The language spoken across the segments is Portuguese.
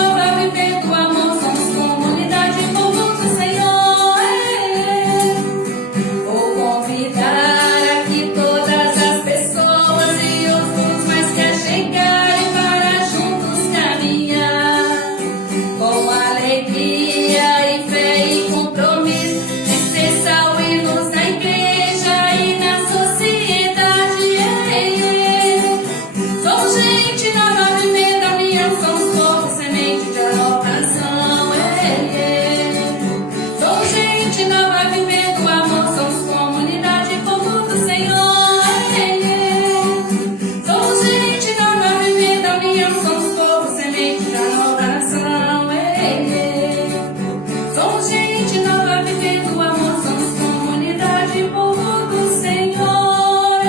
nova vivendo amor, somos comunidade, povo do Senhor. Vou convidar aqui todas as pessoas e os mais que a chegarem para juntos caminhar com alegria e fé e compromisso, expressar o irmos na igreja e na sociedade. Somos gente nova vivendo a união, somos povo, semente de adoração. Somos gente nova vivendo o amor, somos comunidade, povo do Senhor. Somos gente nova vivendo a união, somos povo, semente de adoração. Somos gente nova vivendo o amor, somos comunidade, povo do Senhor.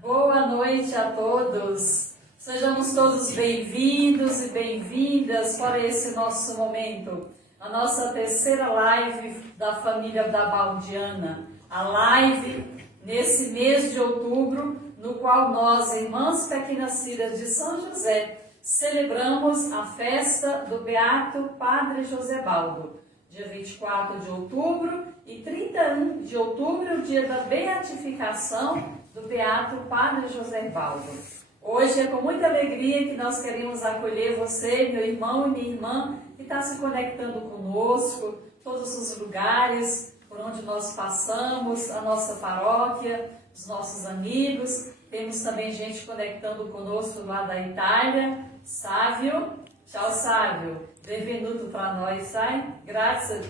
Boa noite a todos. Sejamos todos bem-vindos e bem-vindas para esse nosso momento, a nossa terceira live da família da Baldiana, a live nesse mês de outubro, no qual nós, irmãs pequenascidas de São José, celebramos a festa do Beato Padre Josebaldo, dia 24 de outubro e 31 de outubro, o dia da beatificação do Beato Padre Josebaldo. Hoje é com muita alegria que nós queremos acolher você, meu irmão e minha irmã, que está se conectando conosco, todos os lugares por onde nós passamos, a nossa paróquia, os nossos amigos. Temos também gente conectando conosco lá da Itália. Sávio, tchau Sávio, benvenuto para nós, sai? Graças.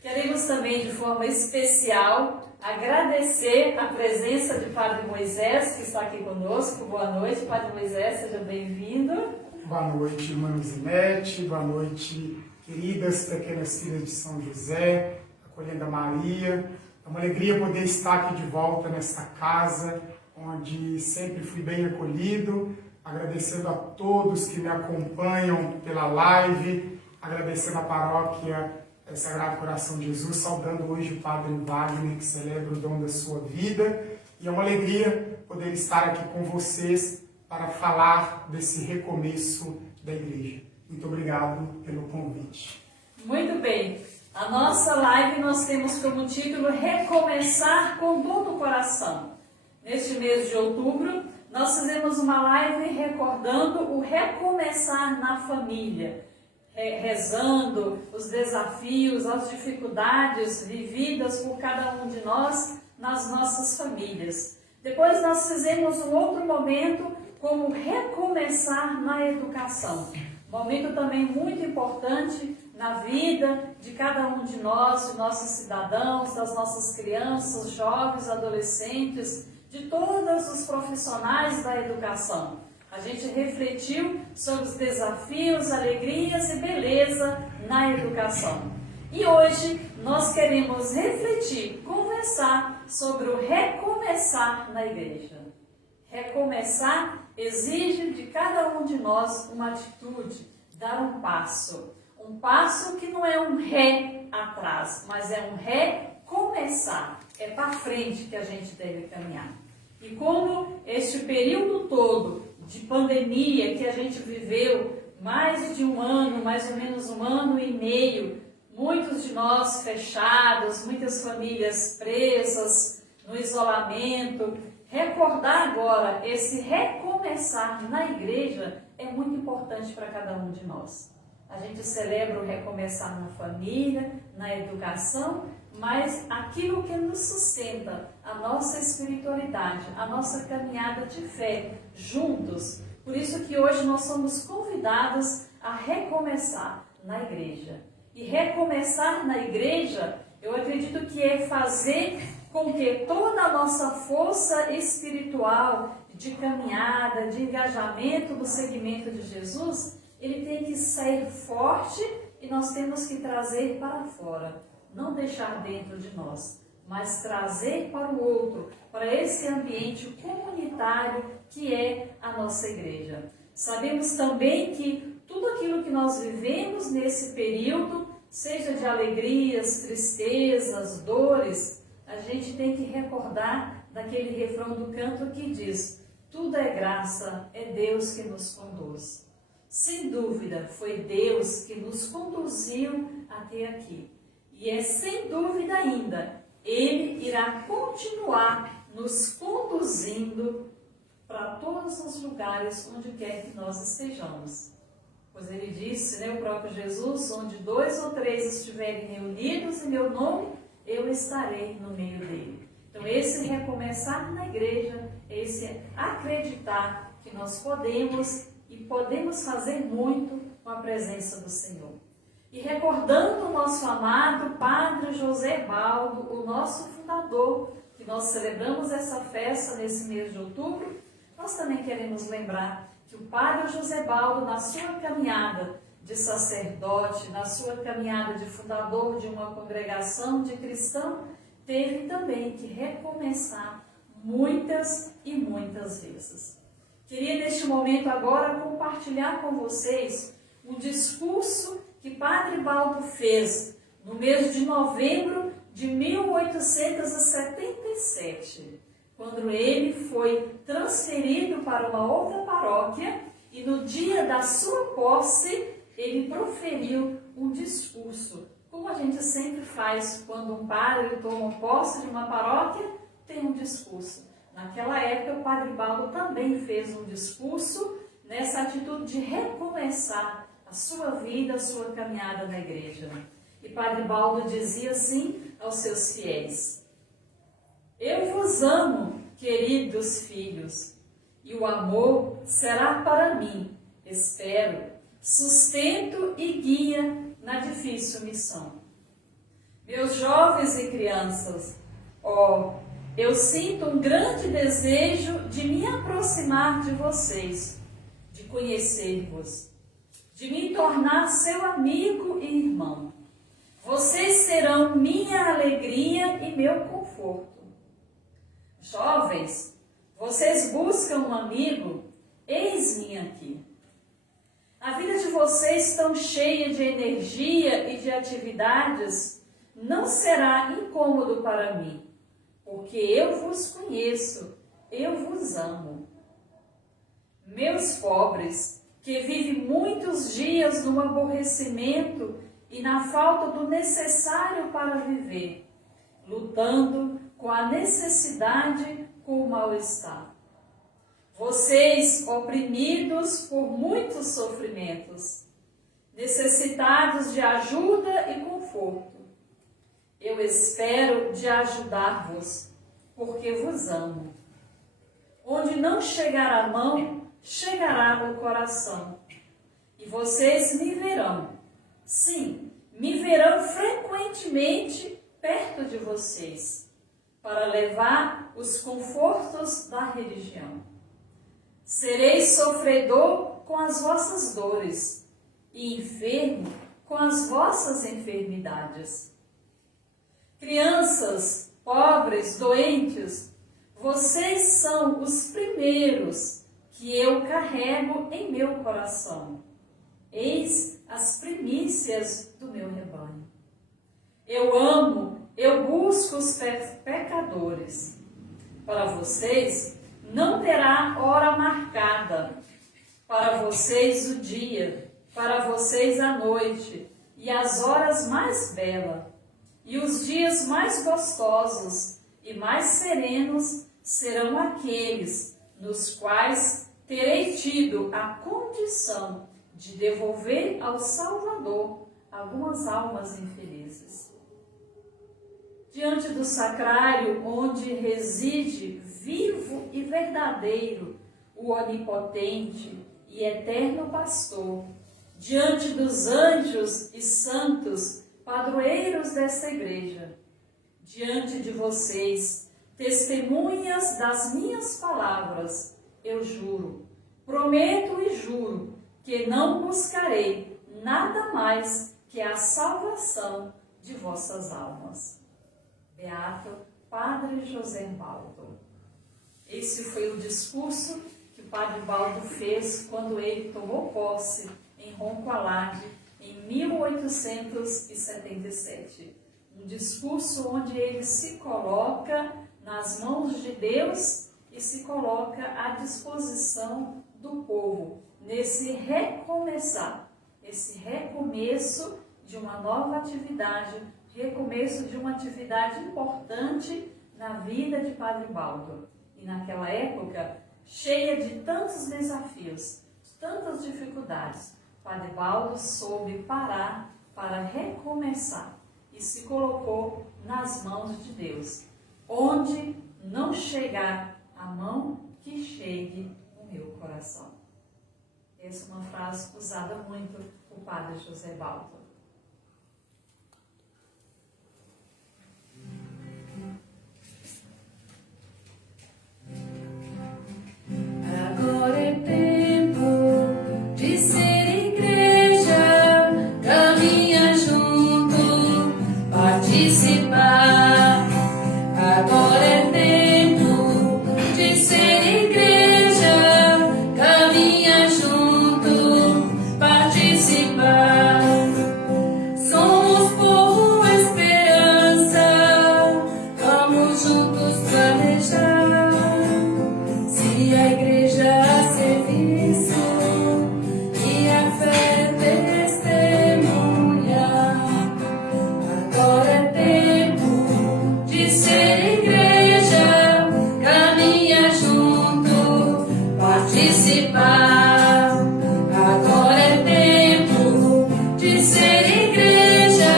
Queremos também de forma especial agradecer a presença de Padre Moisés, que está aqui conosco. Boa noite, Padre Moisés, seja bem-vindo. Boa noite, irmã Zinete, boa noite, queridas pequenas filhas de São José, acolhendo a Maria. É uma alegria poder estar aqui de volta nesta casa, onde sempre fui bem acolhido, agradecendo a todos que me acompanham pela live, agradecendo a paróquia Sagrado Coração de Jesus, saudando hoje o Padre Wagner, que celebra o dom da sua vida. E é uma alegria poder estar aqui com vocês para falar desse recomeço da igreja. Muito obrigado pelo convite. Muito bem. A nossa live nós temos como título Recomeçar com dor no coração. Neste mês de outubro, nós fizemos uma live recordando o recomeçar na família, rezando os desafios, as dificuldades vividas por cada um de nós nas nossas famílias. Depois nós fizemos um outro momento como recomeçar na educação. Momento também muito importante na vida de cada um de nós, de nossos cidadãos, das nossas crianças, jovens, adolescentes, de todos os profissionais da educação. A gente refletiu sobre os desafios, alegrias e beleza na educação. E hoje nós queremos refletir, conversar sobre o recomeçar na igreja. Recomeçar exige de cada um de nós uma atitude, dar um passo. Um passo que não é um ré atrás, mas é um recomeçar. É para frente que a gente deve caminhar. E como este período todo de pandemia que a gente viveu, mais de um ano, mais ou menos um ano e meio, muitos de nós fechados, muitas famílias presas no isolamento, recordar agora esse recomeçar na igreja é muito importante para cada um de nós. A gente celebra o recomeçar na família, na educação, mas aquilo que nos sustenta, a nossa espiritualidade, a nossa caminhada de fé, juntos. Por isso que hoje nós somos convidados a recomeçar na igreja. E recomeçar na igreja, eu acredito que é fazer com que toda a nossa força espiritual, de caminhada, de engajamento no seguimento de Jesus, ele tem que sair forte e nós temos que trazer para fora. Não deixar dentro de nós, mas trazer para o outro, para esse ambiente comunitário que é a nossa igreja. Sabemos também que tudo aquilo que nós vivemos nesse período, seja de alegrias, tristezas, dores, a gente tem que recordar daquele refrão do canto que diz: tudo é graça, é Deus que nos conduz. Sem dúvida, foi Deus que nos conduziu até aqui. E é sem dúvida ainda, Ele irá continuar nos conduzindo para todos os lugares onde quer que nós estejamos. Pois Ele disse, o próprio Jesus, onde 2 ou 3 estiverem reunidos em meu nome, eu estarei no meio dele. Então esse recomeçar na igreja, esse acreditar que nós podemos fazer muito com a presença do Senhor. E recordando o nosso amado Padre José Baldo, o nosso fundador, que nós celebramos essa festa nesse mês de outubro, nós também queremos lembrar que o Padre José Baldo, na sua caminhada de sacerdote, na sua caminhada de fundador de uma congregação de cristão, teve também que recomeçar muitas e muitas vezes. Queria neste momento agora compartilhar com vocês um discurso que Padre Baldo fez no mês de novembro de 1877, quando ele foi transferido para uma outra paróquia e no dia da sua posse ele proferiu um discurso, como a gente sempre faz quando um padre toma posse de uma paróquia, tem um discurso. Naquela época o Padre Baldo também fez um discurso nessa atitude de recomeçar a sua vida, a sua caminhada na igreja. E Padre Baldo dizia assim aos seus fiéis: eu vos amo, queridos filhos, e o amor será para mim, espero, sustento e guia na difícil missão. Meus jovens e crianças, eu sinto um grande desejo de me aproximar de vocês, de conhecer-vos, de me tornar seu amigo e irmão. Vocês serão minha alegria e meu conforto. Jovens, vocês buscam um amigo? Eis-me aqui. A vida de vocês, tão cheia de energia e de atividades, não será incômodo para mim, porque eu vos conheço, eu vos amo. Meus pobres, que vivem muitos dias no aborrecimento e na falta do necessário para viver, lutando com a necessidade, com o mal-estar. Vocês, oprimidos por muitos sofrimentos, necessitados de ajuda e conforto, eu espero de ajudar-vos, porque vos amo. Onde não chegar a mão, chegará o coração. E vocês me verão. Sim, me verão frequentemente perto de vocês, para levar os confortos da religião. Serei sofredor com as vossas dores e enfermo com as vossas enfermidades. Crianças, pobres, doentes, vocês são os primeiros que eu carrego em meu coração. Eis as primícias do meu rebanho. Eu amo, eu busco os pecadores. Para vocês não terá hora marcada. Para vocês o dia, para vocês a noite e as horas mais belas. E os dias mais gostosos e mais serenos serão aqueles nos quais terei tido a condição de devolver ao Salvador algumas almas infelizes. Diante do sacrário onde reside vivo e verdadeiro o onipotente e eterno pastor, diante dos anjos e santos padroeiros desta igreja, diante de vocês, testemunhas das minhas palavras, eu juro, prometo e juro que não buscarei nada mais que a salvação de vossas almas. Beato Padre José Baldo. Esse foi o discurso que o Padre Baldo fez quando ele tomou posse em Roncoalade, em 1877. Um discurso onde ele se coloca nas mãos de Deus e se coloca à disposição do povo nesse recomeçar, esse recomeço de uma nova atividade, recomeço de uma atividade importante na vida de Padre Baldo. E naquela época, cheia de tantos desafios, tantas dificuldades, Padre Baldo soube parar para recomeçar e se colocou nas mãos de Deus. Onde não chegar a mão, que chegue o meu coração. Essa é uma frase usada muito por Padre José Baldo. Agora é tempo de ser igreja, caminhar junto, participar. Agora é tempo de ser igreja, caminhar junto, participar. Somos povo esperança, vamos juntos planejar. Se a igreja a serviço e a fé testemunhar, agora é tempo de ser igreja, caminhar junto, participar. Agora é tempo de ser igreja,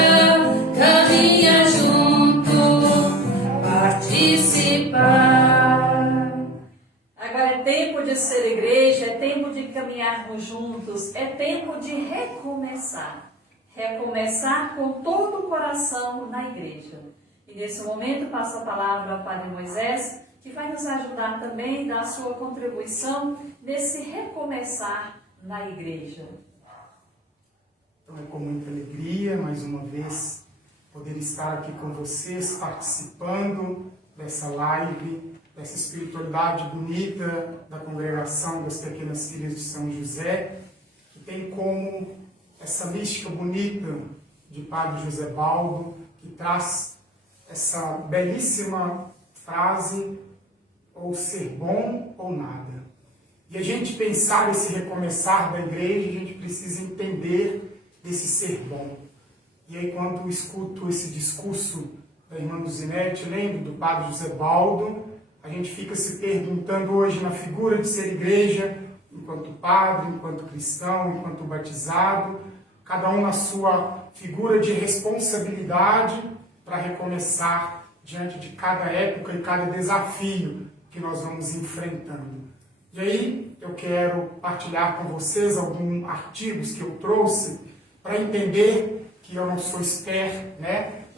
caminhar junto, participar. Agora é tempo de ser igreja, é tempo de caminharmos juntos, é tempo de recomeçar. Recomeçar com todo o coração na igreja. E nesse momento passo a palavra ao Padre Moisés, que vai nos ajudar também a dar a sua contribuição nesse recomeçar na igreja. Então é com muita alegria, mais uma vez, poder estar aqui com vocês, participando dessa live, dessa espiritualidade bonita da congregação das Pequenas Filhas de São José, que tem como essa mística bonita de Padre José Baldo, que traz essa belíssima frase, ou ser bom ou nada. E a gente pensar esse recomeçar da igreja, a gente precisa entender desse ser bom. E aí quando eu escuto esse discurso da irmã Luzinete, lembro do Padre José Baldo, a gente fica se perguntando hoje na figura de ser igreja, enquanto padre, enquanto cristão, enquanto batizado, cada um na sua figura de responsabilidade para recomeçar diante de cada época e cada desafio que nós vamos enfrentando. E aí eu quero partilhar com vocês alguns artigos que eu trouxe para entender que eu não sou expert,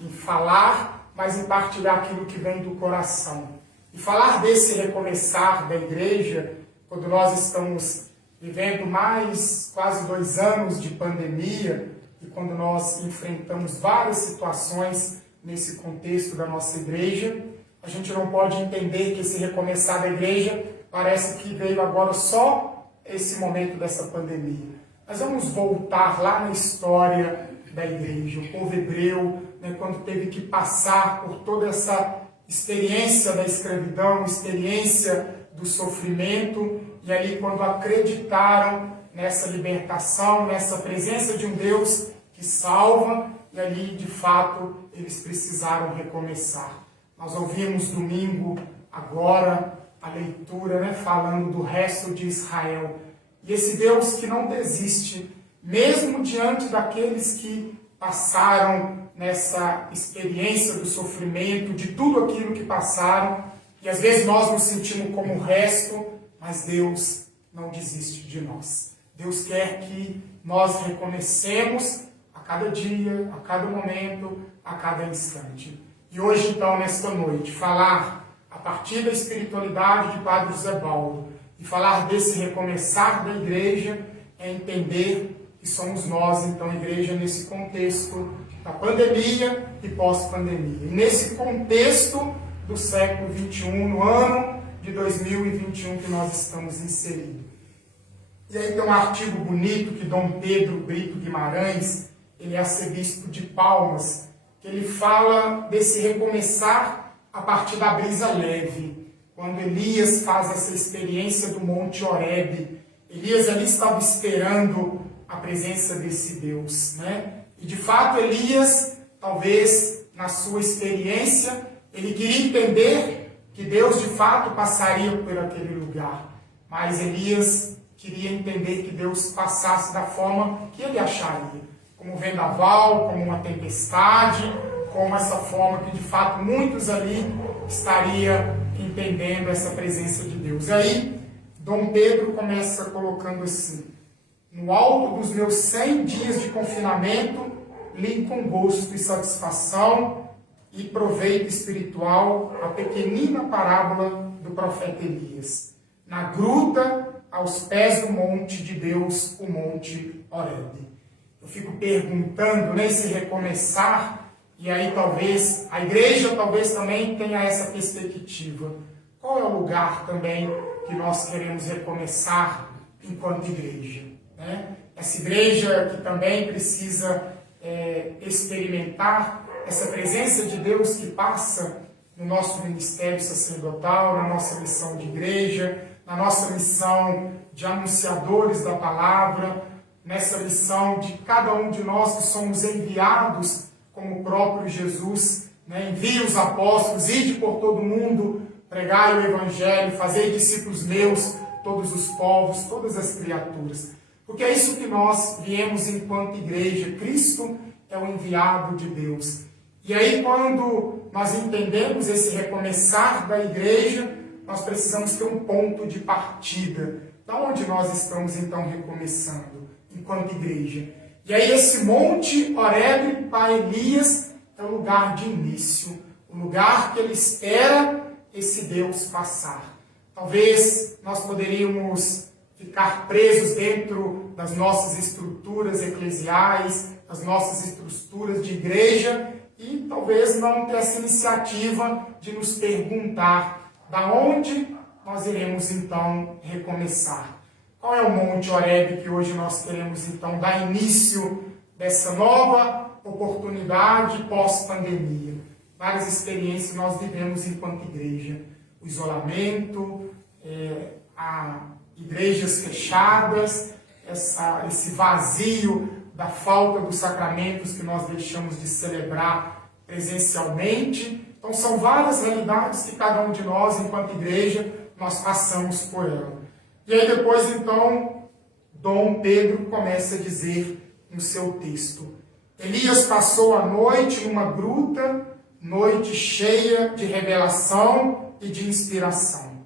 em falar, mas em partilhar aquilo que vem do coração. E falar desse recomeçar da igreja, quando nós estamos vivendo mais quase 2 anos de pandemia, e quando nós enfrentamos várias situações nesse contexto da nossa igreja, a gente não pode entender que esse recomeçar da igreja parece que veio agora só esse momento dessa pandemia. Mas vamos voltar lá na história da igreja. O povo hebreu, quando teve que passar por toda essa experiência da escravidão, experiência do sofrimento, e ali quando acreditaram nessa libertação, nessa presença de um Deus que salva, e ali de fato eles precisaram recomeçar. Nós ouvimos domingo agora a leitura, falando do resto de Israel. E esse Deus que não desiste, mesmo diante daqueles que passaram nessa experiência do sofrimento, de tudo aquilo que passaram, e às vezes nós nos sentimos como o resto, mas Deus não desiste de nós. Deus quer que nós recomecemos a cada dia, a cada momento, a cada instante. E hoje, então, nesta noite, falar a partir da espiritualidade de Padre José Baldo e falar desse recomeçar da igreja é entender que somos nós, então, igreja, nesse contexto da pandemia e pós-pandemia. E nesse contexto do século XXI, no ano de 2021 que nós estamos inseridos. E aí tem um artigo bonito que Dom Pedro Brito Guimarães, ele é arcebispo de Palmas, que ele fala desse recomeçar a partir da brisa leve, quando Elias faz essa experiência do Monte Horebe. Elias ali estava esperando a presença desse Deus, né? E de fato Elias, talvez na sua experiência, ele queria entender que Deus de fato passaria por aquele lugar. Mas Elias queria entender que Deus passasse da forma que ele acharia, como um vendaval, como uma tempestade, como essa forma que de fato muitos ali estariam entendendo essa presença de Deus. E aí, Dom Pedro começa colocando assim: no alto dos meus 100 dias de confinamento, li com gosto e satisfação e proveito espiritual a pequenina parábola do profeta Elias. Na gruta, aos pés do monte de Deus, o monte Horebe. Eu fico perguntando nesse recomeçar, e aí talvez a igreja também tenha essa perspectiva. Qual é o lugar também que nós queremos recomeçar enquanto igreja, né? Essa igreja que também precisa experimentar essa presença de Deus que passa no nosso ministério sacerdotal, na nossa missão de igreja, na nossa missão de anunciadores da palavra, nessa missão de cada um de nós que somos enviados, como o próprio Jesus, né? Envia os apóstolos, ide por todo mundo, pregai o evangelho, fazei discípulos meus, todos os povos, todas as criaturas. Porque é isso que nós viemos enquanto igreja. Cristo é o enviado de Deus. E aí, quando nós entendemos esse recomeçar da igreja, nós precisamos ter um ponto de partida. Da onde nós estamos, então, recomeçando enquanto igreja? E aí, esse monte Horebe para Elias é o lugar de início, o lugar que ele espera esse Deus passar. Talvez nós poderíamos ficar presos dentro das nossas estruturas eclesiais, das nossas estruturas de igreja, e talvez não ter essa iniciativa de nos perguntar da onde nós iremos então recomeçar. Qual é o Monte Horebe que hoje nós queremos então dar início dessa nova oportunidade pós-pandemia? Várias experiências nós vivemos enquanto igreja. O isolamento, igrejas fechadas, esse vazio da falta dos sacramentos que nós deixamos de celebrar presencialmente. Então são várias realidades que cada um de nós, enquanto igreja, nós passamos por ela. E aí depois, então, Dom Pedro começa a dizer no seu texto: Elias passou a noite numa gruta, noite cheia de revelação e de inspiração.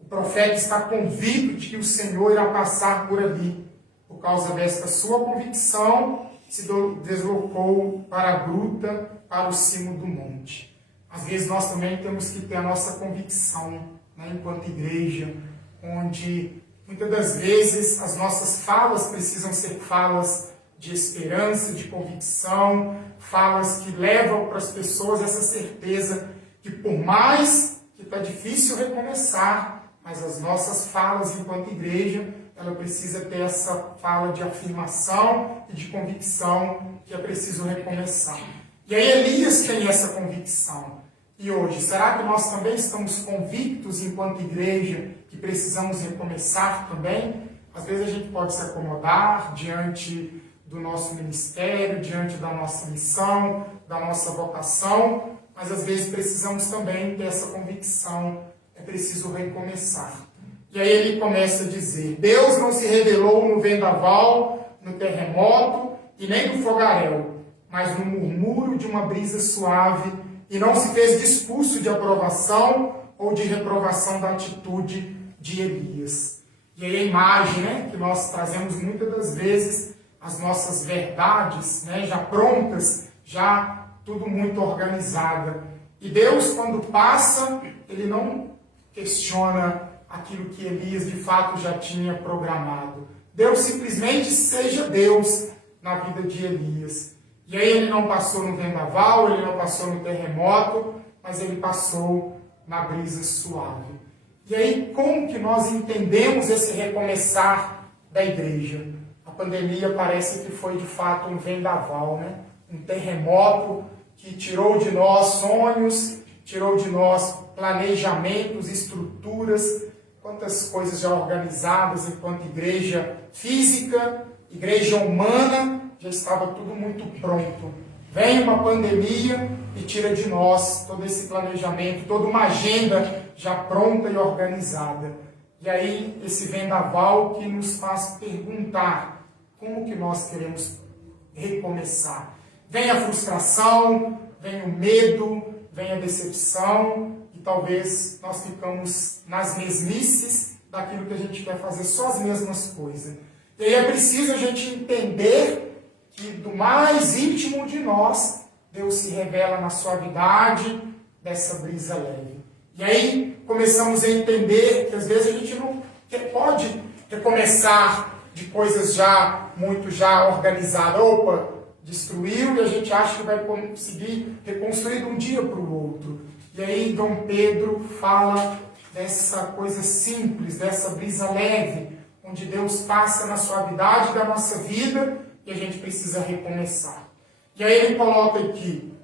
O profeta está convicto de que o Senhor irá passar por ali. Por causa desta sua convicção, se deslocou para a gruta, para o cimo do monte. Às vezes nós também temos que ter a nossa convicção, né, enquanto igreja, onde muitas das vezes as nossas falas precisam ser falas de esperança, de convicção, falas que levam para as pessoas essa certeza que por mais que está difícil recomeçar, mas as nossas falas enquanto igreja, ela precisa ter essa fala de afirmação e de convicção que é preciso recomeçar. E aí Elias tem essa convicção. E hoje, será que nós também estamos convictos enquanto igreja que precisamos recomeçar também? Às vezes a gente pode se acomodar diante do nosso ministério, diante da nossa missão, da nossa vocação, mas às vezes precisamos também ter essa convicção, é preciso recomeçar. E aí ele começa a dizer: Deus não se revelou no vendaval, no terremoto e nem no fogaréu, mas no murmúrio de uma brisa suave, e não se fez discurso de aprovação ou de reprovação da atitude de Elias. E aí a imagem, né, que nós trazemos muitas das vezes, as nossas verdades, né, já prontas, já tudo muito organizada. E Deus, quando passa, ele não questiona aquilo que Elias de fato já tinha programado. Deus simplesmente seja Deus na vida de Elias. E aí ele não passou no vendaval, ele não passou no terremoto, mas ele passou na brisa suave. E aí como que nós entendemos esse recomeçar da igreja? A pandemia parece que foi de fato um vendaval, né? Um terremoto que tirou de nós sonhos, tirou de nós planejamentos, estruturas, quantas coisas já organizadas enquanto igreja física, igreja humana, já estava tudo muito pronto. Vem uma pandemia e tira de nós todo esse planejamento, toda uma agenda já pronta e organizada. E aí esse vendaval que nos faz perguntar como que nós queremos recomeçar. Vem a frustração, vem o medo, vem a decepção e talvez nós ficamos nas mesmices daquilo que a gente quer fazer, só as mesmas coisas. E aí é preciso a gente entender que do mais íntimo de nós, Deus se revela na suavidade dessa brisa leve. E aí começamos a entender que às vezes a gente não pode recomeçar de coisas já muito organizadas. Opa, destruiu e a gente acha que vai conseguir reconstruir de um dia para o outro. E aí Dom Pedro fala dessa coisa simples, dessa brisa leve, onde Deus passa na suavidade da nossa vida e a gente precisa recomeçar. E aí ele coloca aqui,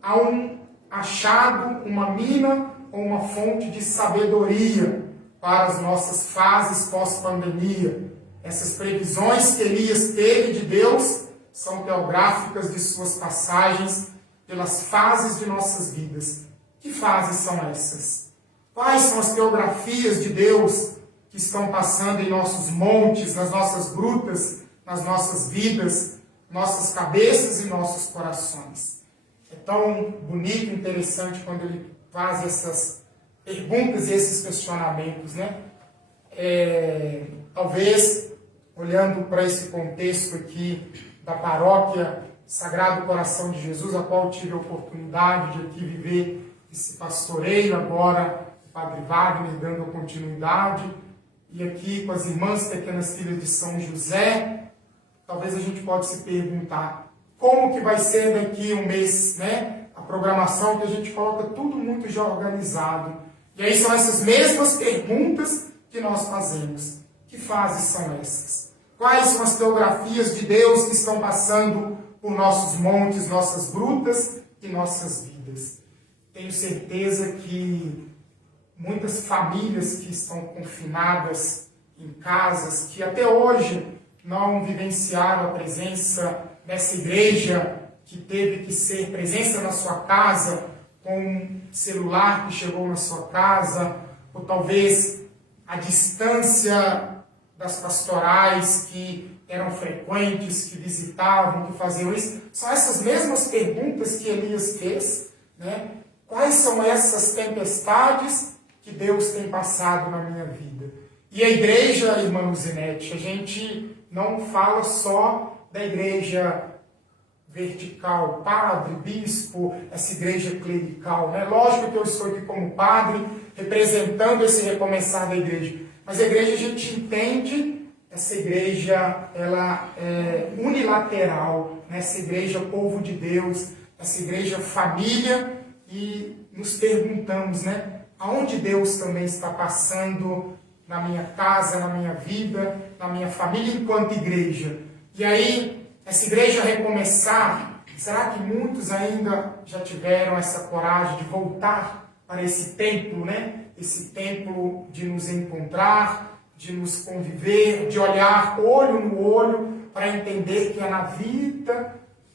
há um achado, uma mina ou uma fonte de sabedoria para as nossas fases pós-pandemia. Essas previsões que Elias teve de Deus são teográficas de suas passagens pelas fases de nossas vidas. Que fases são essas? Quais são as teografias de Deus que estão passando em nossos montes, nas nossas grutas, nas nossas vidas, nossas cabeças e nossos corações? É tão bonito e interessante quando ele faz essas perguntas e esses questionamentos, né? Talvez, olhando para esse contexto aqui da paróquia Sagrado Coração de Jesus, a qual tive a oportunidade de aqui viver esse pastoreio, agora o Padre Wagner dando continuidade, e aqui com as irmãs pequenas filhas de São José, talvez a gente pode se perguntar como que vai ser daqui um mês, né? A programação que a gente coloca tudo muito já organizado. E aí são essas mesmas perguntas que nós fazemos. Que fases são essas? Quais são as teografias de Deus que estão passando por nossos montes, nossas grutas e nossas vidas? Tenho certeza que muitas famílias que estão confinadas em casas, que até hoje não vivenciaram a presença dessa igreja, que teve que ser presença na sua casa, com um celular que chegou na sua casa, ou talvez a distância das pastorais que eram frequentes, que visitavam, que faziam isso. São essas mesmas perguntas que Elias fez, né? Quais são essas tempestades que Deus tem passado na minha vida? E a igreja, irmã Luzinete, a gente não fala só da igreja vertical, padre, bispo, essa igreja clerical, né? Lógico que eu estou aqui como padre, representando esse recomeçar da igreja, mas a igreja, a gente entende, essa igreja, ela é unilateral, né? Essa igreja povo de Deus, essa igreja família, e nos perguntamos, né? Aonde Deus também está passando na minha casa, na minha vida, na minha família, enquanto igreja. E aí, essa igreja recomeçar, será que muitos ainda já tiveram essa coragem de voltar para esse templo, né? Esse templo de nos encontrar, de nos conviver, de olhar olho no olho, para entender que é na vida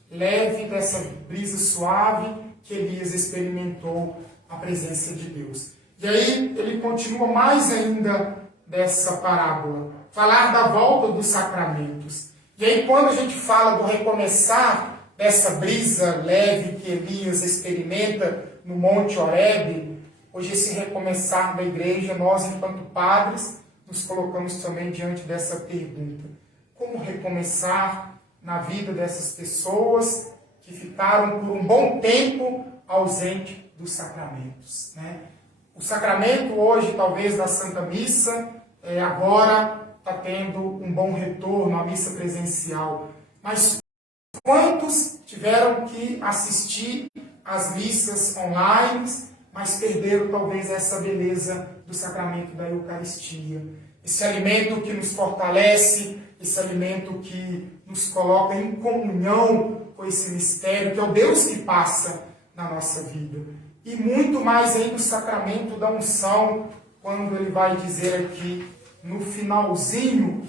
leve dessa brisa suave que Elias experimentou a presença de Deus. E aí ele continua mais ainda dessa parábola, falar da volta dos sacramentos. E aí quando a gente fala do recomeçar dessa brisa leve que Elias experimenta no Monte Horebe, hoje esse recomeçar da igreja, nós enquanto padres, nos colocamos também diante dessa pergunta. Como recomeçar na vida dessas pessoas que ficaram por um bom tempo ausentes dos sacramentos, né? O sacramento hoje, talvez, da Santa Missa, agora está tendo um bom retorno à missa presencial. Mas quantos tiveram que assistir às missas online, mas perderam talvez essa beleza do sacramento da Eucaristia? Esse alimento que nos fortalece, esse alimento que nos coloca em comunhão com esse mistério, que é o Deus que passa na nossa vida. e muito mais ainda o sacramento da unção, quando ele vai dizer aqui no finalzinho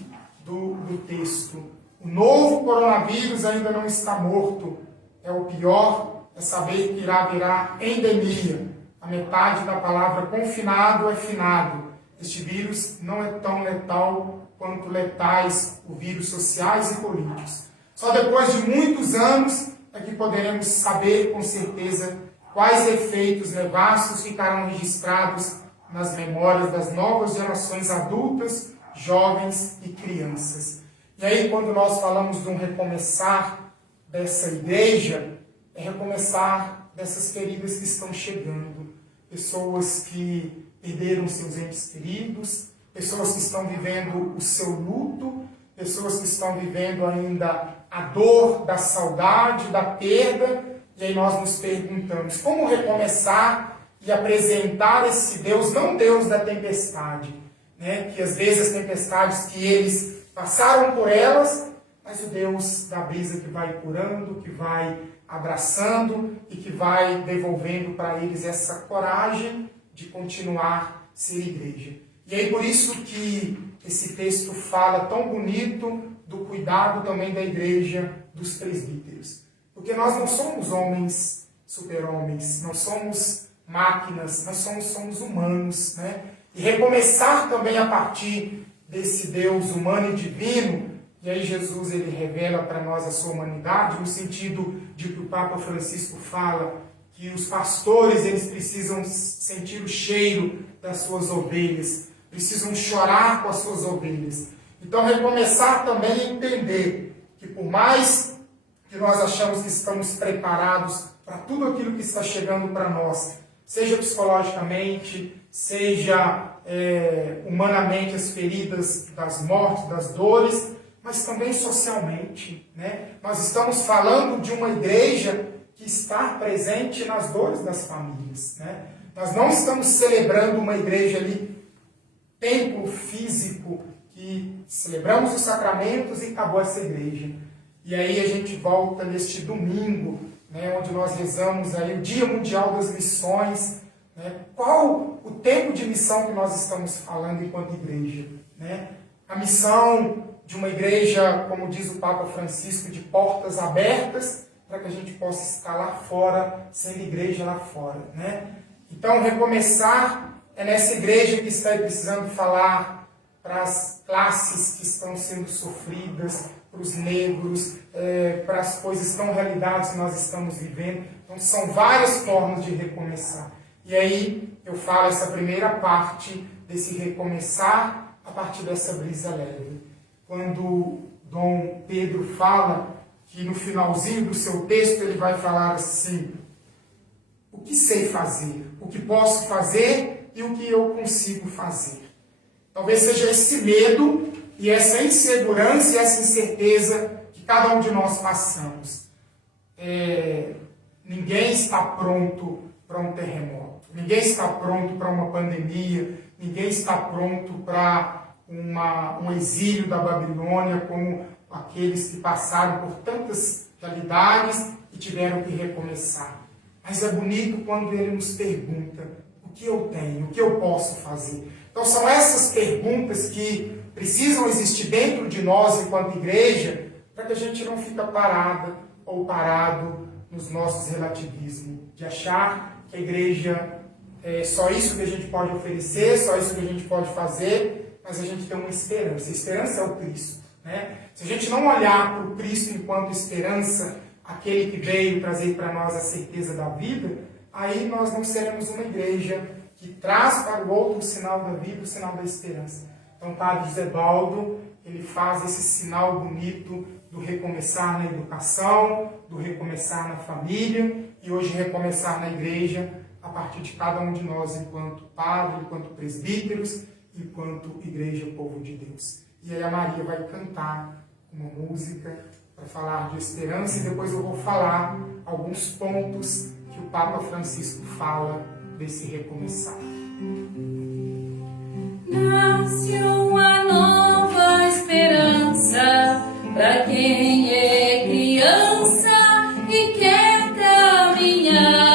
do texto: o novo coronavírus ainda não está morto. É o pior, é saber que irá virar endemia. A metade da palavra confinado é finado. Este vírus não é tão letal quanto letais os vírus sociais e políticos. Só depois de muitos anos é que poderemos saber com certeza quais efeitos nefastos ficarão registrados nas memórias das novas gerações adultas, jovens e crianças. E aí, quando nós falamos de um recomeçar dessa igreja, é recomeçar dessas feridas que estão chegando. Pessoas que perderam seus entes queridos, pessoas que estão vivendo o seu luto, pessoas que estão vivendo ainda a dor da saudade, da perda. E aí nós nos perguntamos, como recomeçar e apresentar esse Deus, não Deus da tempestade, né? Que às vezes as tempestades que eles passaram por elas, mas o Deus da brisa que vai curando, que vai abraçando e que vai devolvendo para eles essa coragem de continuar a ser igreja. E aí por isso que esse texto fala tão bonito do cuidado também da igreja, dos presbíteros. Porque nós não somos homens super-homens, não somos máquinas, nós somos humanos, né? E recomeçar também a partir desse Deus humano e divino, e aí Jesus ele revela para nós a sua humanidade, no sentido de que o Papa Francisco fala que os pastores eles precisam sentir o cheiro das suas ovelhas, precisam chorar com as suas ovelhas. Então recomeçar também a entender que por mais que nós achamos que estamos preparados para tudo aquilo que está chegando para nós, seja psicologicamente, seja humanamente as feridas das mortes, das dores, mas também socialmente, né? Nós estamos falando de uma igreja que está presente nas dores das famílias, né? Nós não estamos celebrando uma igreja ali, templo físico, que celebramos os sacramentos e acabou essa igreja. E aí a gente volta neste domingo, né, onde nós rezamos aí o Dia Mundial das Missões, né? Qual o tempo de missão que nós estamos falando enquanto igreja, né? A missão de uma igreja, como diz o Papa Francisco, de portas abertas, para que a gente possa estar lá fora, sendo igreja lá fora, né? Então, recomeçar é nessa igreja que está precisando falar para as classes que estão sendo sofridas, para os negros, para as coisas tão realidades que nós estamos vivendo. Então, são várias formas de recomeçar. E aí, eu falo essa primeira parte desse recomeçar a partir dessa brisa leve. Quando Dom Pedro fala que no finalzinho do seu texto ele vai falar assim: o que sei fazer, o que posso fazer e o que eu consigo fazer. Talvez seja esse medo e essa insegurança e essa incerteza que cada um de nós passamos. Ninguém está pronto para um terremoto, ninguém está pronto para uma pandemia, ninguém está pronto para um exílio da Babilônia, como aqueles que passaram por tantas realidades e tiveram que recomeçar. Mas é bonito quando ele nos pergunta: o que eu tenho, o que eu posso fazer? Então são essas perguntas que precisam existir dentro de nós enquanto igreja, para que a gente não fique parada ou parado nos nossos relativismos, de achar que a igreja é só isso que a gente pode oferecer, só isso que a gente pode fazer, mas a gente tem uma esperança. A esperança é o Cristo, né? Se a gente não olhar para o Cristo enquanto esperança, aquele que veio trazer para nós a certeza da vida, aí nós não seremos uma igreja que traz para o outro o sinal da vida, o sinal da esperança. Então o Padre José Baldo, ele faz esse sinal bonito do recomeçar na educação, do recomeçar na família e hoje recomeçar na igreja, a partir de cada um de nós enquanto padre, enquanto presbíteros, enquanto igreja, povo de Deus. E aí a Maria vai cantar uma música para falar de esperança e depois eu vou falar alguns pontos que o Papa Francisco fala desse recomeçar. Nasce uma nova esperança para quem é criança e quer caminhar.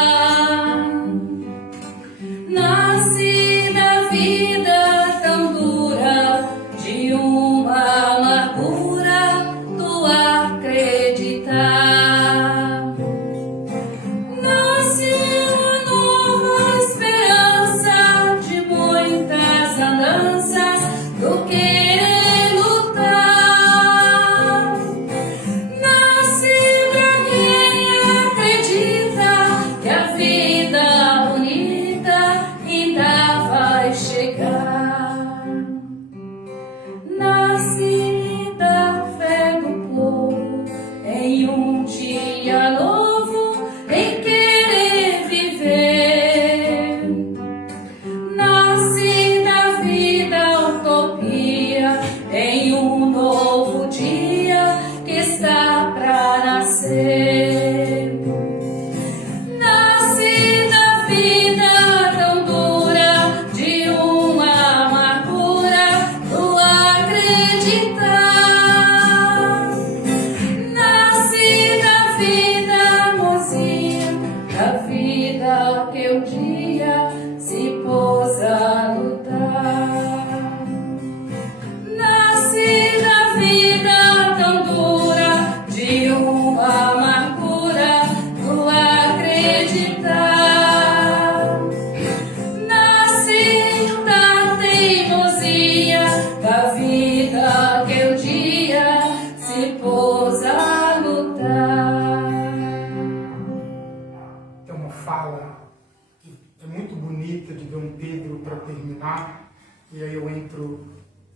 encerrar, e aí eu entro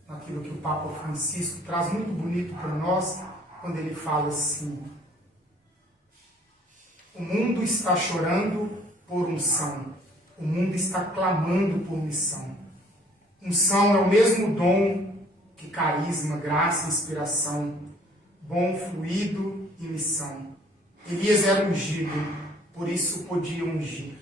naquilo que o Papa Francisco traz muito bonito para nós, quando ele fala assim: o mundo está chorando por unção, o mundo está clamando por missão. Unção é o mesmo dom que carisma, graça, inspiração, bom fluido e missão. Elias era ungido, por isso podia ungir.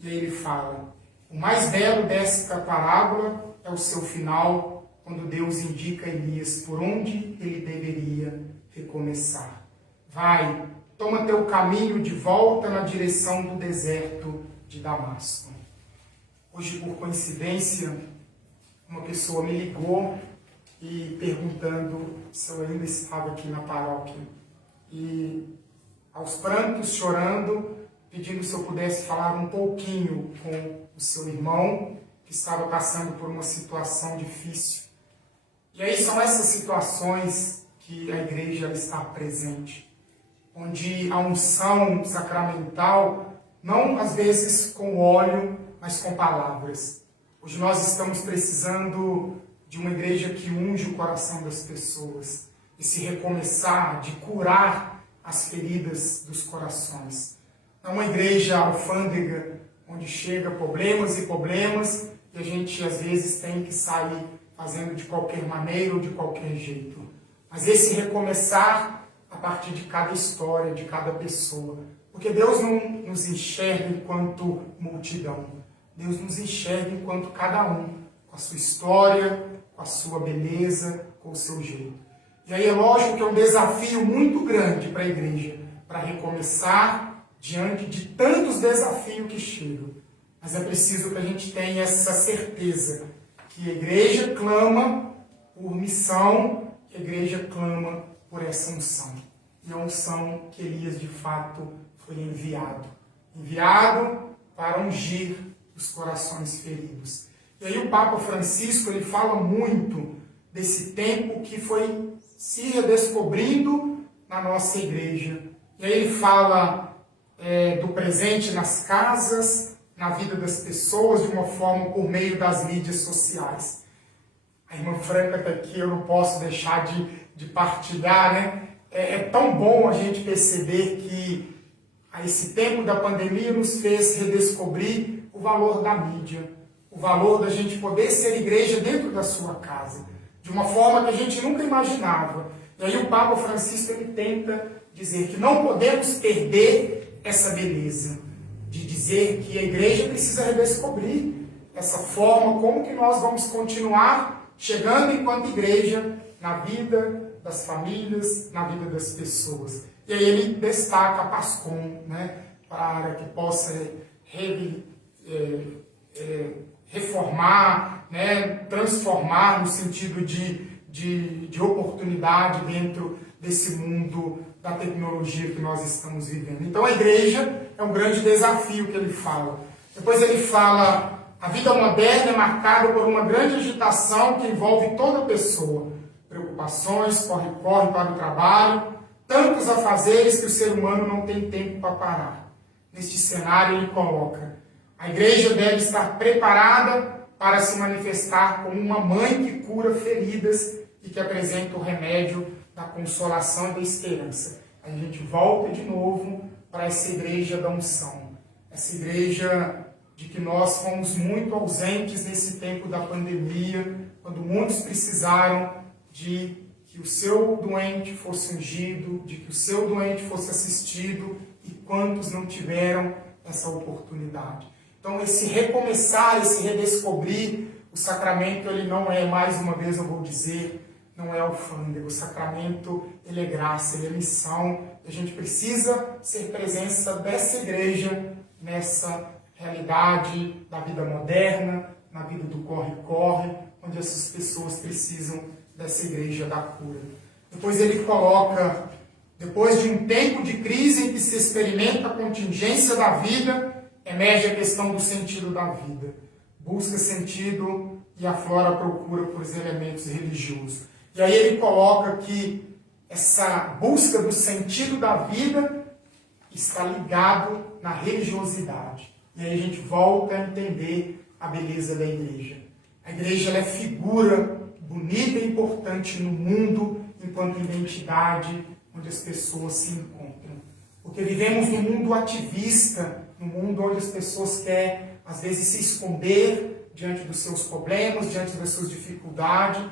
E aí ele fala: o mais belo desta parábola é o seu final, quando Deus indica a Elias por onde ele deveria recomeçar. Vai, toma teu caminho de volta na direção do deserto de Damasco. Hoje, por coincidência, uma pessoa me ligou e perguntando se eu ainda estava aqui na paróquia. E aos prantos, chorando, pedindo se eu pudesse falar um pouquinho com o seu irmão, que estava passando por uma situação difícil. E aí são essas situações que a igreja está presente, onde a unção sacramental, não às vezes com óleo, mas com palavras. Hoje nós estamos precisando de uma igreja que unge o coração das pessoas, de se recomeçar, de curar as feridas dos corações. Não é uma igreja alfândega, onde chega problemas e problemas, e a gente às vezes tem que sair fazendo de qualquer maneira ou de qualquer jeito. Mas esse recomeçar a partir de cada história, de cada pessoa. Porque Deus não nos enxerga enquanto multidão. Deus nos enxerga enquanto cada um, com a sua história, com a sua beleza, com o seu jeito. E aí é lógico que é um desafio muito grande para a igreja, para recomeçar diante de tantos desafios que chegam. Mas é preciso que a gente tenha essa certeza que a igreja clama por missão, que a igreja clama por essa unção. E a unção que Elias, de fato, foi enviado. Enviado para ungir os corações feridos. E aí o Papa Francisco, ele fala muito desse tempo que foi se redescobrindo na nossa igreja. E aí ele fala do presente nas casas, na vida das pessoas, de uma forma por meio das mídias sociais. A irmã Franca está aqui, eu não posso deixar de partilhar, né? É tão bom a gente perceber que esse tempo da pandemia nos fez redescobrir o valor da mídia, o valor da gente poder ser igreja dentro da sua casa, de uma forma que a gente nunca imaginava. E aí o Papa Francisco, ele tenta dizer que não podemos perder essa beleza, de dizer que a igreja precisa redescobrir essa forma, como que nós vamos continuar chegando enquanto igreja na vida das famílias, na vida das pessoas. E aí ele destaca a PASCOM, né, para que possa reformar, né, transformar no sentido de oportunidade dentro desse mundo da tecnologia que nós estamos vivendo. Então a igreja é um grande desafio que ele fala. Depois ele fala: a vida moderna é marcada por uma grande agitação que envolve toda pessoa. Preocupações, corre-corre para o trabalho, tantos afazeres que o ser humano não tem tempo para parar. Neste cenário ele coloca: a igreja deve estar preparada para se manifestar como uma mãe que cura feridas e que apresenta o remédio da consolação e da esperança. A gente volta de novo para essa igreja da unção. Essa igreja de que nós fomos muito ausentes nesse tempo da pandemia, quando muitos precisaram de que o seu doente fosse ungido, de que o seu doente fosse assistido, e quantos não tiveram essa oportunidade. Então, esse recomeçar, esse redescobrir, o sacramento, ele não é, mais uma vez eu vou dizer, não é alfândega. O sacramento, ele é graça, ele é missão. A gente precisa ser presença dessa igreja nessa realidade da vida moderna, na vida do corre-corre, onde essas pessoas precisam dessa igreja da cura. Depois ele coloca: depois de um tempo de crise em que se experimenta a contingência da vida, emerge a questão do sentido da vida. Busca sentido e aflora a procura por elementos religiosos. E aí ele coloca que essa busca do sentido da vida está ligado na religiosidade. E aí a gente volta a entender a beleza da igreja. A igreja ela é figura bonita e importante no mundo enquanto identidade onde as pessoas se encontram. Porque vivemos num mundo ativista, num mundo onde as pessoas querem, às vezes, se esconder diante dos seus problemas, diante das suas dificuldades,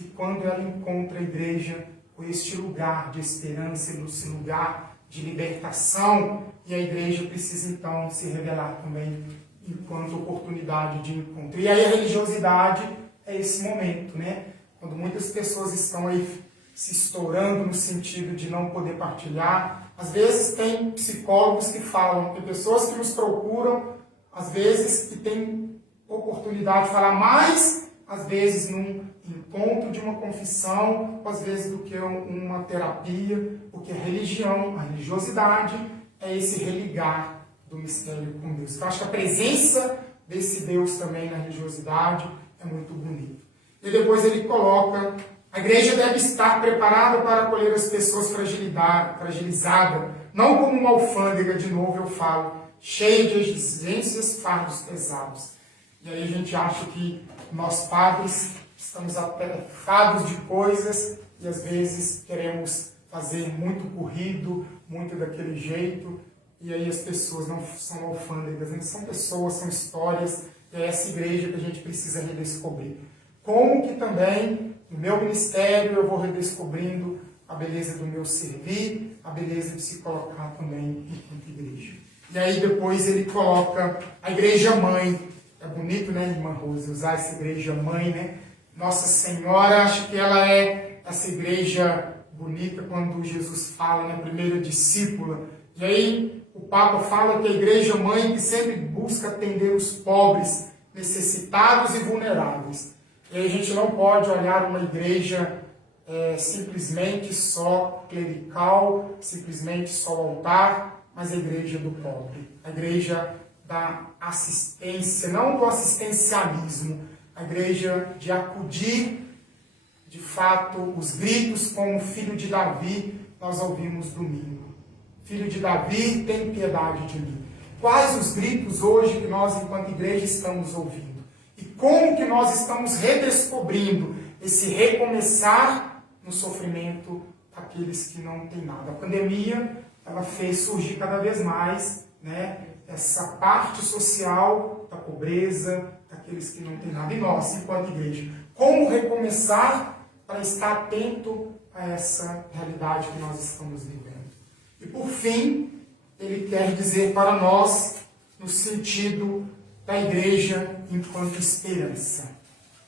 e quando ela encontra a igreja com este lugar de esperança, esse lugar de libertação, e a igreja precisa então se revelar também enquanto oportunidade de encontro. E aí a religiosidade é esse momento, né? Quando muitas pessoas estão aí se estourando no sentido de não poder partilhar. Às vezes tem psicólogos que falam, tem pessoas que nos procuram, às vezes que tem oportunidade de falar mais, às vezes num encontro de uma confissão, às vezes do que uma terapia, porque a religião, a religiosidade é esse religar do mistério com Deus. Então acho que a presença desse Deus também na religiosidade é muito bonita. E depois ele coloca, a igreja deve estar preparada para acolher as pessoas fragilizadas, não como uma alfândega, de novo eu falo, cheia de exigências, fardos pesados. E aí a gente acha que nós padres estamos atarefados de coisas e às vezes queremos fazer muito corrido, muito daquele jeito, e aí as pessoas não são alfândegas, não são pessoas, são histórias, e é essa igreja que a gente precisa redescobrir. Como que também no meu ministério eu vou redescobrindo a beleza do meu servir, a beleza de se colocar também enquanto igreja. E aí depois ele coloca a igreja mãe. É bonito, né, irmã Rose, usar essa igreja mãe, né? Nossa Senhora, acho que ela é essa igreja bonita quando Jesus fala, né, primeira discípula. E aí o Papa fala que a igreja mãe que sempre busca atender os pobres, necessitados e vulneráveis. E aí a gente não pode olhar uma igreja simplesmente só clerical, simplesmente só altar, mas a igreja do pobre, a igreja da assistência, não do assistencialismo, a igreja de acudir, de fato, os gritos como filho de Davi, nós ouvimos domingo. Filho de Davi, tem piedade de mim. Quais os gritos hoje que nós, enquanto igreja, estamos ouvindo? E como que nós estamos redescobrindo esse recomeçar no sofrimento daqueles que não têm nada? A pandemia, ela fez surgir cada vez mais, né, essa parte social da pobreza, daqueles que não têm nada. E nós, enquanto igreja, como recomeçar para estar atento a essa realidade que nós estamos vivendo? E por fim, ele quer dizer para nós, no sentido da igreja enquanto esperança.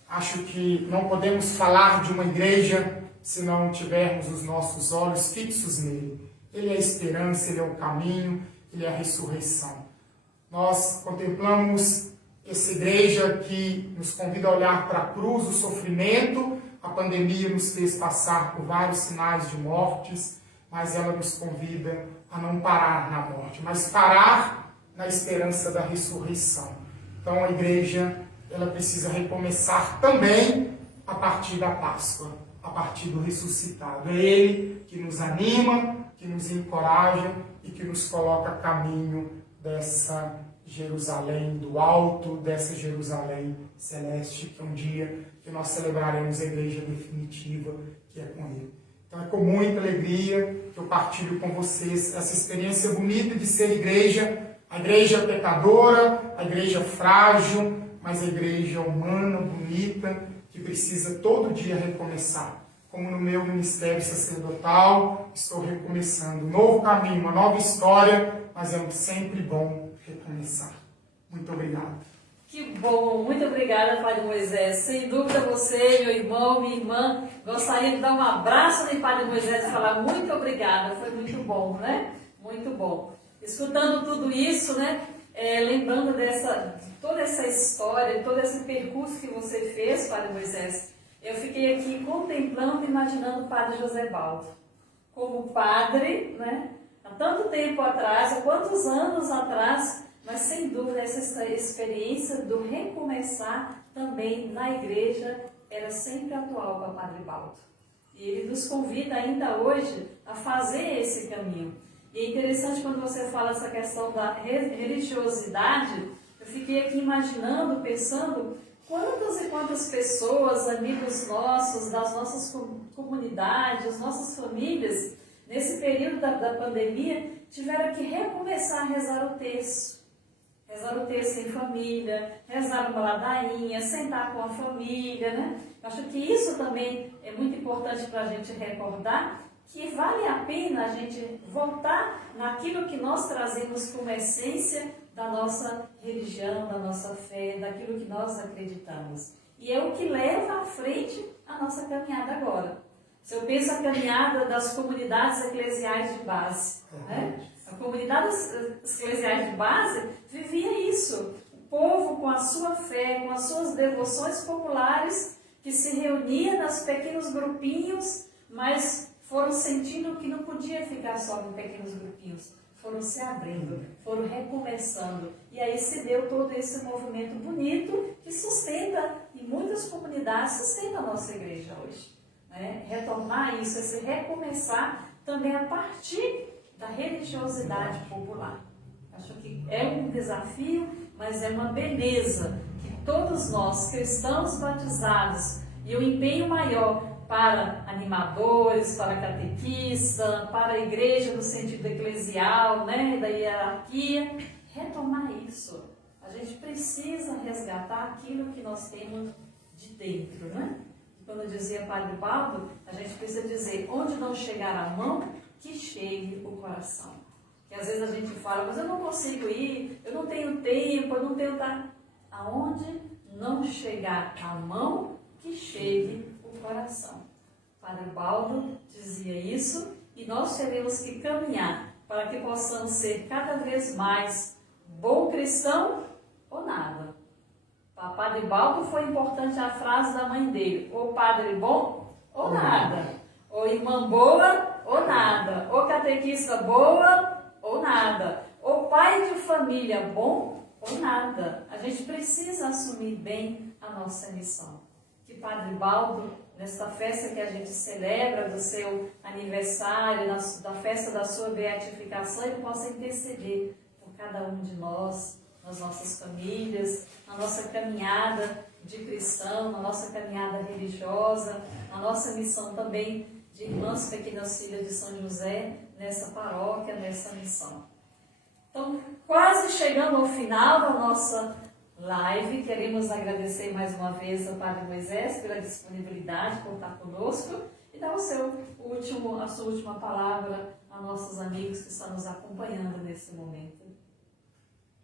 Acho que não podemos falar de uma igreja se não tivermos os nossos olhos fixos nele. Ele é a esperança, ele é o caminho, ele é a ressurreição. Nós contemplamos essa igreja que nos convida a olhar para a cruz, o sofrimento. A pandemia nos fez passar por vários sinais de mortes, mas ela nos convida a não parar na morte, mas parar na esperança da ressurreição. Então a igreja, ela precisa recomeçar também a partir da Páscoa, a partir do ressuscitado. É ele que nos anima, que nos encoraja e que nos coloca a caminho dessa Jerusalém do alto, dessa Jerusalém celeste, que é um dia que nós celebraremos a igreja definitiva, que é com ele. Então é com muita alegria que eu partilho com vocês essa experiência bonita de ser igreja, a igreja pecadora, a igreja frágil, mas a igreja humana, bonita, que precisa todo dia recomeçar. Como no meu ministério sacerdotal, estou recomeçando um novo caminho, uma nova história, mas é sempre bom recomeçar. Muito obrigado. Que bom, muito obrigada, Padre Moisés. Sem dúvida você, meu irmão, minha irmã, gostaria de dar um abraço de Padre Moisés e falar muito obrigada. Foi muito bom, né? Muito bom. Escutando tudo isso, né? Lembrando de toda essa história, todo esse percurso que você fez, Padre Moisés, eu fiquei aqui contemplando e imaginando o Padre José Baldo. Como padre, né? Há tanto tempo atrás, há quantos anos atrás, mas sem dúvida essa experiência do recomeçar também na igreja era sempre atual para o Padre Baldo. E ele nos convida ainda hoje a fazer esse caminho. E é interessante quando você fala essa questão da religiosidade, eu fiquei aqui imaginando, pensando Quantas e quantas pessoas, amigos nossos, das nossas comunidades, nossas famílias, nesse período da pandemia, tiveram que recomeçar a rezar o terço. Rezar o terço em família, rezar uma ladainha, sentar com a família, né? Acho que isso também é muito importante para a gente recordar, que vale a pena a gente voltar naquilo que nós trazemos como essência da nossa religião, da nossa fé, daquilo que nós acreditamos. E é o que leva à frente a nossa caminhada agora. Se eu penso a caminhada das comunidades eclesiais de base, né? A comunidade eclesiais de base vivia isso. O povo com a sua fé, com as suas devoções populares, que se reunia nos pequenos grupinhos, mas foram sentindo que não podia ficar só em pequenos grupinhos. Foram se abrindo, foram recomeçando. E aí se deu todo esse movimento bonito que sustenta, em muitas comunidades, sustenta a nossa igreja hoje. Né? Retornar isso, esse recomeçar também a partir da religiosidade popular. Acho que é um desafio, mas é uma beleza que todos nós, cristãos batizados, e o empenho maior para animadores, para catequista, para a igreja no sentido eclesial, né, da hierarquia, retomar isso. A gente precisa resgatar aquilo que nós temos de dentro, né? Quando dizia Padre Baldo, a gente precisa dizer, onde não chegar a mão, que chegue o coração. Que às vezes a gente fala, mas eu não consigo ir, eu não tenho tempo, eu não tenho... Aonde não chegar a mão, que chegue o coração. Padre Baldo dizia isso, e nós teremos que caminhar para que possamos ser cada vez mais bom cristão ou nada. Para Padre Baldo foi importante a frase da mãe dele, ou padre bom ou nada, ou irmã boa ou nada, ou catequista boa ou nada, ou pai de família bom ou nada. A gente precisa assumir bem a nossa missão. Que Padre Baldo, nesta festa que a gente celebra do seu aniversário, da festa da sua beatificação, ele possa interceder por cada um de nós, nas nossas famílias, na nossa caminhada de cristão, na nossa caminhada religiosa, na nossa missão também de irmãs pequenas filhas de São José, nessa paróquia, nessa missão. Então, quase chegando ao final da nossa live, queremos agradecer mais uma vez ao Padre Moisés pela disponibilidade, por estar conosco, e dar a sua última palavra a nossos amigos que estão nos acompanhando nesse momento.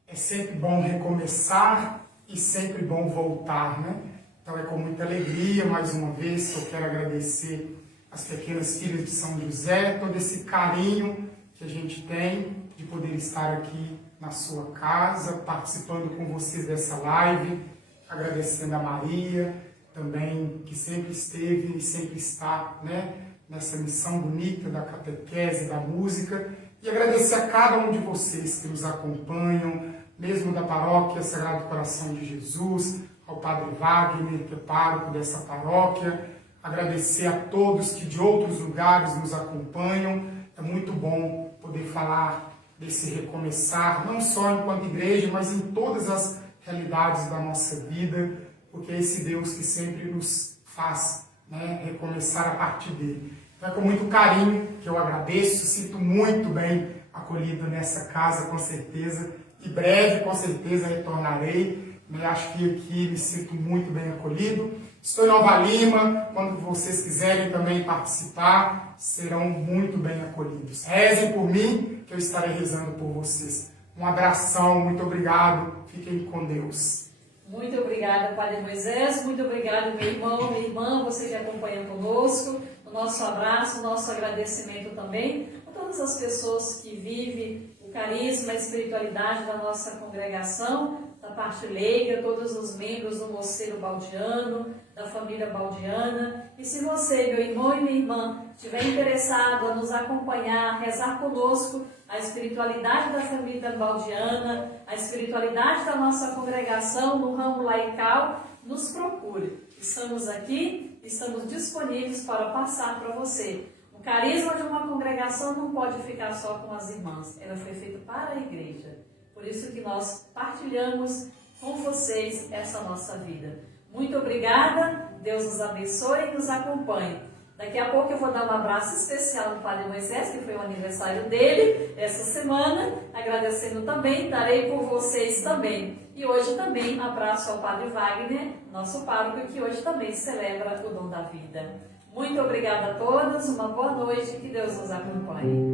É sempre bom recomeçar e sempre bom voltar, né? Então é com muita alegria, mais uma vez, que eu quero agradecer as pequenas filhas de São José, todo esse carinho que a gente tem de poder estar aqui na sua casa, participando com vocês dessa live, agradecendo a Maria, também, que sempre esteve e sempre está, né, nessa missão bonita da catequese, da música, e agradecer a cada um de vocês que nos acompanham, mesmo da paróquia Sagrado Coração de Jesus, ao Padre Wagner, que é pároco dessa paróquia, agradecer a todos que de outros lugares nos acompanham. É muito bom poder falar desse recomeçar, não só enquanto igreja, mas em todas as realidades da nossa vida, porque é esse Deus que sempre nos faz, né, recomeçar a partir dele. Então é com muito carinho que eu agradeço, sinto muito bem acolhido nessa casa, com certeza, e breve, com certeza, retornarei. Acho que aqui me sinto muito bem acolhido. Estou em Nova Lima, quando vocês quiserem também participar, serão muito bem acolhidos. Rezem por mim, que eu estarei rezando por vocês. Um abração, muito obrigado, fiquem com Deus. Muito obrigada, Padre Moisés, muito obrigado, meu irmão, minha irmã, você que acompanha conosco. O nosso abraço, o nosso agradecimento também a todas as pessoas que vivem o carisma, a espiritualidade da nossa congregação, da parte leiga, todos os membros do Mosteiro Baldiano, da família Baldiana. E se você, meu irmão e minha irmã, estiver interessado a nos acompanhar, rezar conosco a espiritualidade da família Baldiana, a espiritualidade da nossa congregação no ramo laical, nos procure. Estamos aqui, estamos disponíveis para passar para você. O carisma de uma congregação não pode ficar só com as irmãs, ela foi feita para a igreja. Por isso que nós partilhamos com vocês essa nossa vida. Muito obrigada, Deus nos abençoe e nos acompanhe. Daqui a pouco eu vou dar um abraço especial no Padre Moisés, que foi o aniversário dele essa semana, agradecendo também, darei por vocês também. E hoje também abraço ao Padre Wagner, nosso pároco, que hoje também celebra o dom da vida. Muito obrigada a todos, uma boa noite, que Deus nos acompanhe.